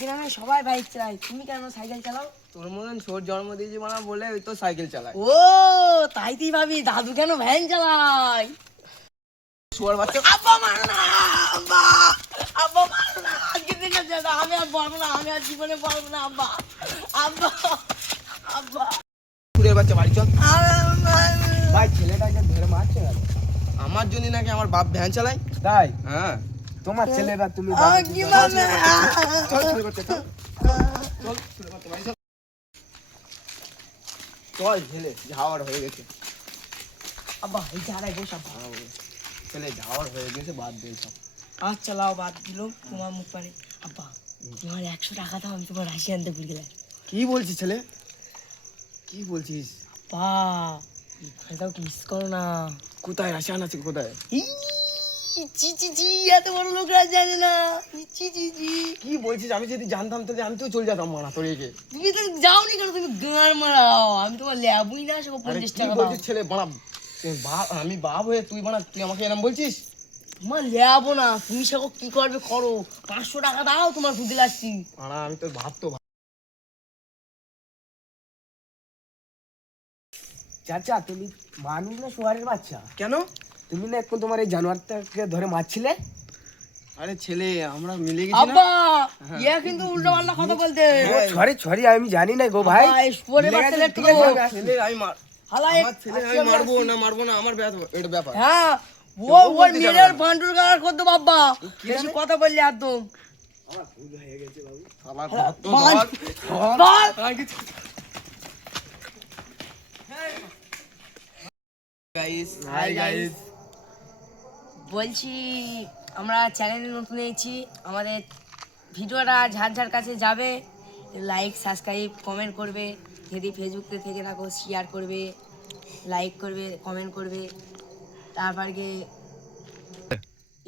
গ্রামে সবাই বাইক চালায়, তুমি কেন সাইকেল চালাও? তোর মতন ছোট জন্ম দিয়েছি মানা বলে ওই তো সাইকেল চালায়। ও তাই তুই ভাবি দাদু কেন ভ্যান চালায়? শুয়ার বাচ্চা। আব্বা মারো না, আব্বা আব্বা মারো না, আজকে থেকে দাদা আমি আর বলবো না, আমি আর জীবনে বলবো না আব্বা, আব্বা আব্বা। শুয়ার বাচ্চা বাড়ি চল। আব্বা, ভাই ছেলেটাকে ধরে মারছে কেন? আমার জন্য নাকি আমার বাপ ভ্যান চালায়? তাই হ্যাঁ তোমার ছেলেরা তুমি কি মানে? চল শুরু করতে চল। চল শুরু করতে বাড়ি চল। চল ছেলে ঝাওয়ার হয়ে গেছে। আব্বা এই জায়গায় বস আব্বা। ছেলে ঝাওয়ার হয়ে গেছে, বাদ দে সব। আচ্ছা লাও বাদ দিল তোমার মুখ পানে। আব্বা তোমার 100 টাকা দাও, আমি তোমার রাশি আনতে ভুলে গেলাম। কি বলছিস ছেলে, কি বলছিস? আব্বা এটাও কি মিস করো না। কোথায় আসান আছে কোথায়? ই, চি চি চি, এত বড় লোকরা জানে না। চি চি চি, কি বলছিস? আমি যদি জানতাম তাহলে আমি তো চলে যেতাম মানা তোর একে। তুমি তো যাওনি কেন? তুমি গান মারাও, আমি তোমার ল্যাবুই না, সব আরে 50 কি টাকা দাও। বলছিস ছেলে বানা? আমি বাপ হয়ে তুই বানা, তুই আমাকে এরম বলছিস? তোমার ল্যাবো না, তুমি সব কি করবে করো, 500 টাকা দাও তোমার খুঁজে আসছি। বানা আমি তোর ভাব তো। চাচা তুমি মানুষ না শুয়ারের বাচ্চা? কেন? তুমি না এখন তোমার এই জানোয়ারটাকে ধরে মারছিলে? আরে ছেলে আমরা মিলে গেছি না? আব্বা ইয়া কিন্তু উল্টো পাল্টা কথা বলতে। সরি সরি আমি জানি না গো ভাই। আব্বা, এই শুয়োরের বাচ্চা লেট ঠিক করো। আছে, ছেলে আমি হালা আমার ছেলে আমি মারবো না আমার এটা ব্যাপার। হ্যাঁ ও কেউ ওর বলতে যাবে মেয়ের না। বান্ডুর গাড়ার করতো বাবা, বেশি কথা বললি একদম। শালা ধর তো বল। ধর। বল। Guys Hi guys. বলছি আমরা চ্যানেলে নতুন এসেছি, আমাদের ভিডিওটা ঝাড় ঝাড় কাছে যাবে, লাইক সাবস্ক্রাইব কমেন্ট করবে, যদি ফেসবুকে থেকে থাকো শেয়ার করবে, লাইক করবে কমেন্ট করবে, তারপরে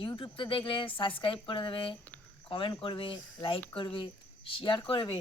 ইউটিউবতে দেখলে সাবস্ক্রাইব করে দেবে, কমেন্ট করবে, লাইক করবে, শেয়ার করবে।